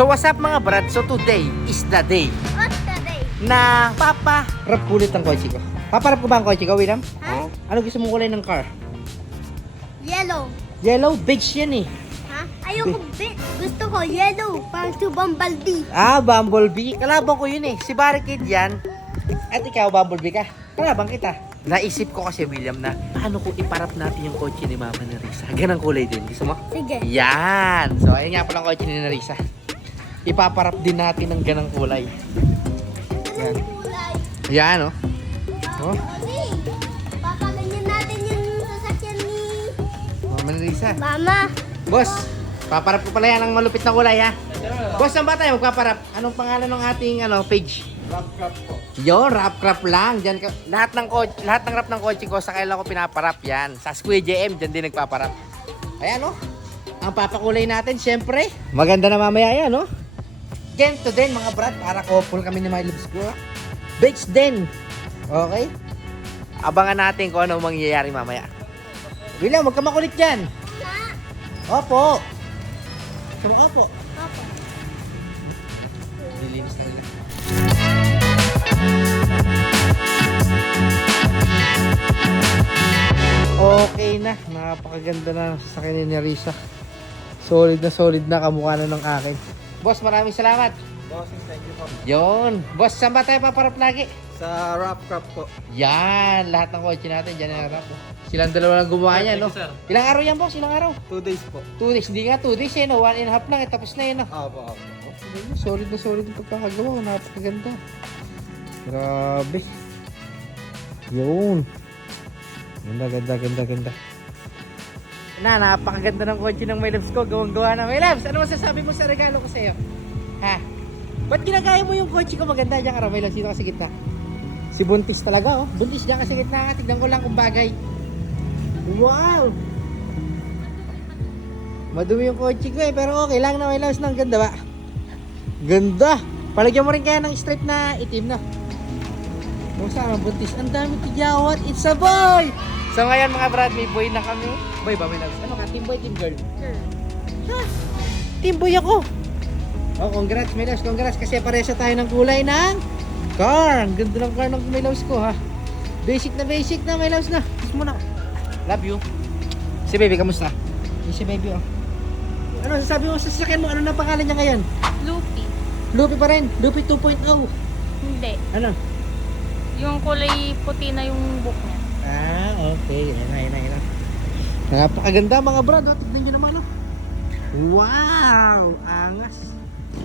So what's up mga brad? So today is the day What's the day? na paparap ko ulit ang kotse ko. Paparap ko ba ang kotse ko, William? Ha? Ano gusto mong kulay ng car? Yellow. Yellow, beige yan eh. Ha? Ayoko gusto ko yellow. Parang si Bumblebee. Ah, Bumblebee. Kalaban ko yun eh. Si Barricade yan. At ikaw, Bumblebee ka. Kalaban kita. Naisip ko kasi, William, na paano kung iparap natin yung kotse ni Mama Narisa? Ganang kulay din. Gusto mo? Sige. Yan. So, ayun nga pala ang kotse ni Narisa. Ipaparap din natin ng ganang kulay. Yan. Kulay. Yan, oh. Oh. Oli, papaganyan natin yung sasakyan ni Mama Narisa. Mama. Boss, paparap ko pala yan ng malupit na kulay, ha? Boss, saan ba tayo magpaparap? Anong pangalan ng ating page? Wrap crop po. Yon, wrap crop lang. Diyan ka, lahat ng wrap ng kotse ko sa kailan ko pinaparap yan. Sa Squid JM, diyan din nagpaparap. Ayan, oh. Ang papakulay natin, syempre. Maganda na mamaya yan, oh. Ganito din, mga brad. Para couple kami ni My Lips ko. Beige din. Okay? Abangan natin kung ano mangyayari mamaya. William, huwag ka makulit dyan. Opo. Sama opo. Papa. Nilinis na nila. Okay na. Napakaganda na sa sasakyan ni Narisa. Solid na kamukha na ng akin. Boss, maraming salamat. Bossing, thank you po. Yon. Boss, saan ba tayo paparap lagi? Sa wrap crop po. Yan. Lahat ng kotse natin. Dyan na harap. Silang dalawa lang gumawa niyan, no? Thank you, sir. Ilang araw yan, boss? Ilang araw? 2 days po. 2 days. Hindi nga 2 days, eh, no? 1.5 lang. Tapos na yun, no? Opo. Solid yung pagkakagawa. Napakaganda. Grabe. Yun. Ganda. Napakaganda ng kotse ng My Loves ko. Gawang-gawa na. My Loves, ano masasabi mo sa regalo ko sa'yo? Ha? Ba't ginagaya mo yung kotse ko? Maganda dyan ka, My Loves. Dito ka sa gitna. Si Buntis talaga, oh. Buntis dyan ka sa gitna. Tignan ko lang kung bagay. Wow! Madumi yung kotse ko eh. Pero okay lang na, My Loves. Ang ganda ba? Ganda! Palagyan mo rin kaya ng strip na itim na. Kung saan ang buntis, ang dami tigyawat, it's a boy! So ngayon mga brad, may boy na kami. Boy ba, My Loves? Ano ka? Team boy, team girl? Ha? Team boy ako! Oh, congrats, My Loves, congrats. Kasi paresa tayo ng kulay ng car. Ang ganda ng car ng My Loves ko, ha? Basic na, My Loves na. Kiss mo na. Love you. Si baby, kamusta? Si baby, oh. Ano, sasabi mo sa sasakyan mo, ano na pangalan niya ngayon? Lupi. Lupi pa rin, Lupi 2.0. Hindi. Ano? Yung kulay puti na yung book niya. Ah, okay. Ayun na. Napakaganda mga brad. Oh. Tignan nyo naman. Oh. Wow! Angas.